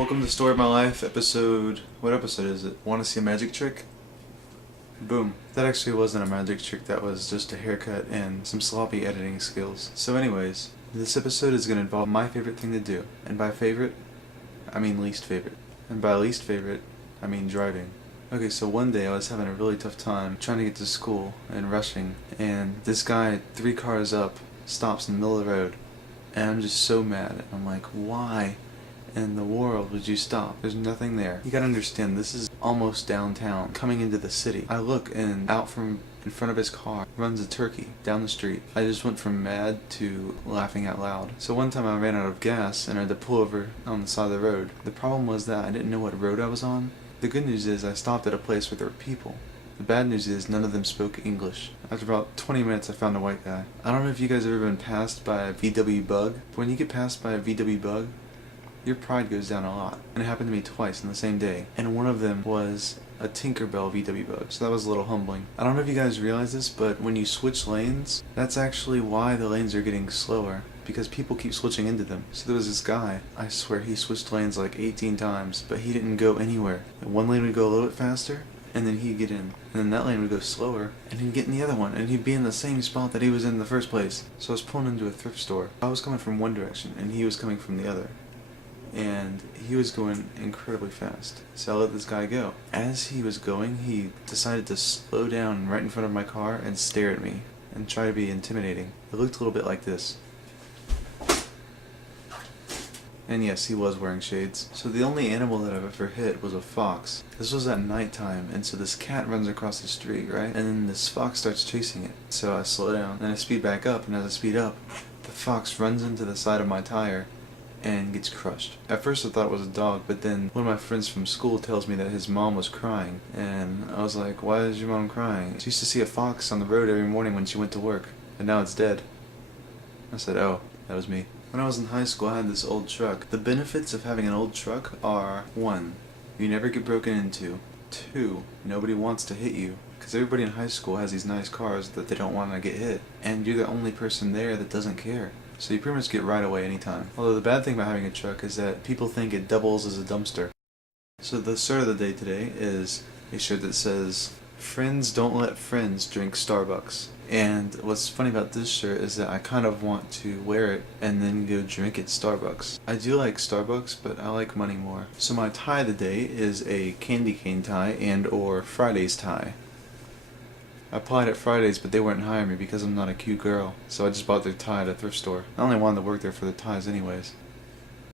Welcome to Story of My Life, what episode is it? Want to see a magic trick? Boom. That actually wasn't a magic trick, that was just a haircut and some sloppy editing skills. So anyways, this episode is going to involve my favorite thing to do. And by favorite, I mean least favorite. And by least favorite, I mean driving. Okay, so one day I was having a really tough time trying to get to school and rushing, and this guy, 3 cars up, stops in the middle of the road. And I'm just so mad. I'm like, why in the world would you stop? There's nothing there. You gotta understand, this is almost downtown, coming into the city. I look, and out from in front of his car runs a turkey down the street. I just went from mad to laughing out loud. So one time I ran out of gas and I had to pull over on the side of the road. The problem was that I didn't know what road I was on. The good news is I stopped at a place where there were people. The bad news is none of them spoke English. After about 20 minutes I found a white guy. I don't know if you guys have ever been passed by a VW Bug. When you get passed by a VW Bug, your pride goes down a lot. And it happened to me twice in the same day. And one of them was a Tinkerbell VW Bug. So that was a little humbling. I don't know if you guys realize this, but when you switch lanes, that's actually why the lanes are getting slower. Because people keep switching into them. So there was this guy, I swear he switched lanes like 18 times, but he didn't go anywhere. And one lane would go a little bit faster, and then he'd get in. And then that lane would go slower, and he'd get in the other one, and he'd be in the same spot that he was in the first place. So I was pulling into a thrift store. I was coming from one direction, and he was coming from the other. And he was going incredibly fast. So I let this guy go. As he was going, he decided to slow down right in front of my car and stare at me, and try to be intimidating. It looked a little bit like this. And yes, he was wearing shades. So the only animal that I've ever hit was a fox. This was at nighttime, and so this cat runs across the street, right? And then this fox starts chasing it. So I slow down, and I speed back up, and as I speed up, the fox runs into the side of my tire and gets crushed. At first I thought it was a dog, but then one of my friends from school tells me that his mom was crying. And I was like, why is your mom crying? She used to see a fox on the road every morning when she went to work, and now it's dead. I said, oh, that was me. When I was in high school, I had this old truck. The benefits of having an old truck are 1. You never get broken into. 2. Nobody wants to hit you. Because everybody in high school has these nice cars that they don't want to get hit. And you're the only person there that doesn't care. So you pretty much get right away anytime. Although the bad thing about having a truck is that people think it doubles as a dumpster. So the start of the day today is a shirt that says, "Friends don't let friends drink Starbucks." And what's funny about this shirt is that I kind of want to wear it and then go drink at Starbucks. I do like Starbucks, but I like money more. So my tie today is a candy cane tie and or Fridays tie. I applied at Fridays, but they wouldn't hire me because I'm not a cute girl. So I just bought their tie at a thrift store. I only wanted to work there for the ties anyways.